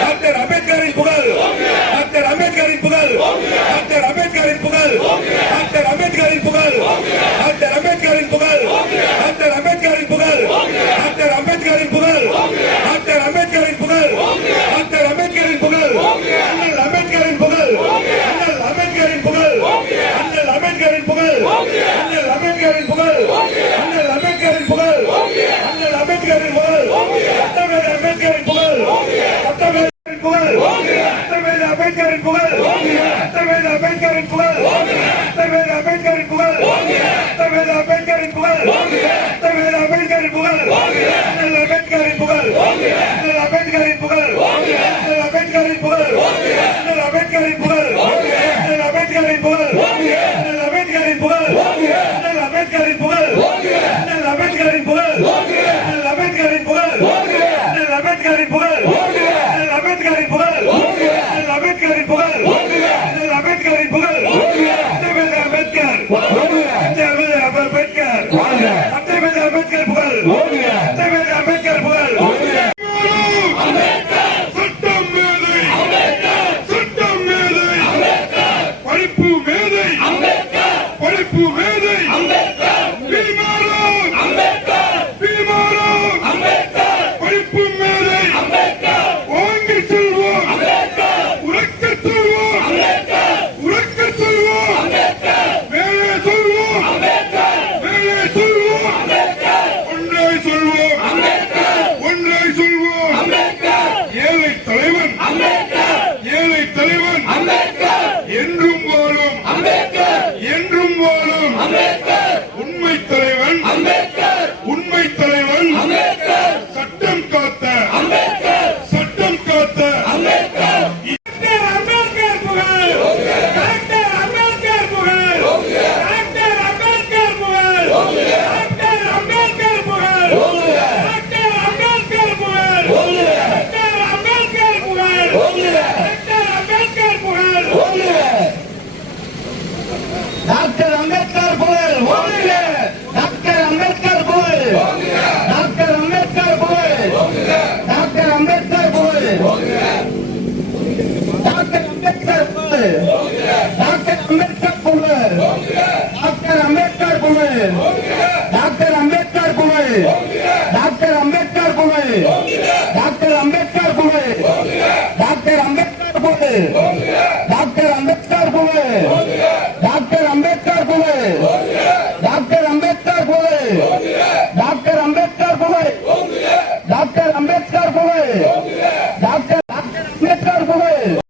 Doctor அம்பேத்கரின் புகழ் doctor அம்பேத்கரின் புகழ் டாக்டர் அம்பேத்கரின் புகழ் டாக்டர் அம்பேத்கரின் புகழ் டாக்டர் அம்பேத்கரின் புகழ் டாக்டர் அம்பேத்கரின் புகழ் டாக்டர் அம்பேத்கரின் புகழ் டாக்டர் அம்பேத்கரின் புகழ் டாக்டர் அம்பேத்கரின் புகழ் அண்ணல் அம்பேத்கரின் புகழ் அண்ணல் அம்பேத்கரின் புகழ் அண்ணல் அம்பேத்கரின் புகழ் அண்ணல் அம்பேத்கரின் புகழ் தமிழ் அம்பேத்கரின் புகழ். தமிழ் அம்பேத்கரின் புகழ். தமிழ் அம்பேத்கரின் புகழ். தமிழ் அம்பேத்கரின் புகழ். தமிழ் அம்பேத்கரின் புகழ். தமிழ் அம்பேத்கரின் புகழ். தமிழ் அம்பேத்கரின் புகழ். தமிழ் அம்பேத்கரின் புகழ். அம்பேத்கர் அம்பேத்கர் அம்பேத்கர் ஒருபோலும் உண்மை தலைவன் அம்பேத்கர். டாக்டர் அம்பேத்கர் புகழ் டாக்டர் அம்பேத்கர் புகழ் டாக்டர் அம்பேத்கர் புகழ் டாக்டர் அம்பேத்கர் புகழ் டாக்டர் அம்பேத்கர் புகழ் டாக்டர் அம்பேத்கர் புகழ் டாக்டர் அம்பேத்கர் புகழ் டாக்டர் அம்பேத்கர் புகழ் டாக்டர் அம்பேத்கர் புகழ் டாக்டர் அம்பேத்கர் புகழ் டாக்டர் அம்பேத்கர்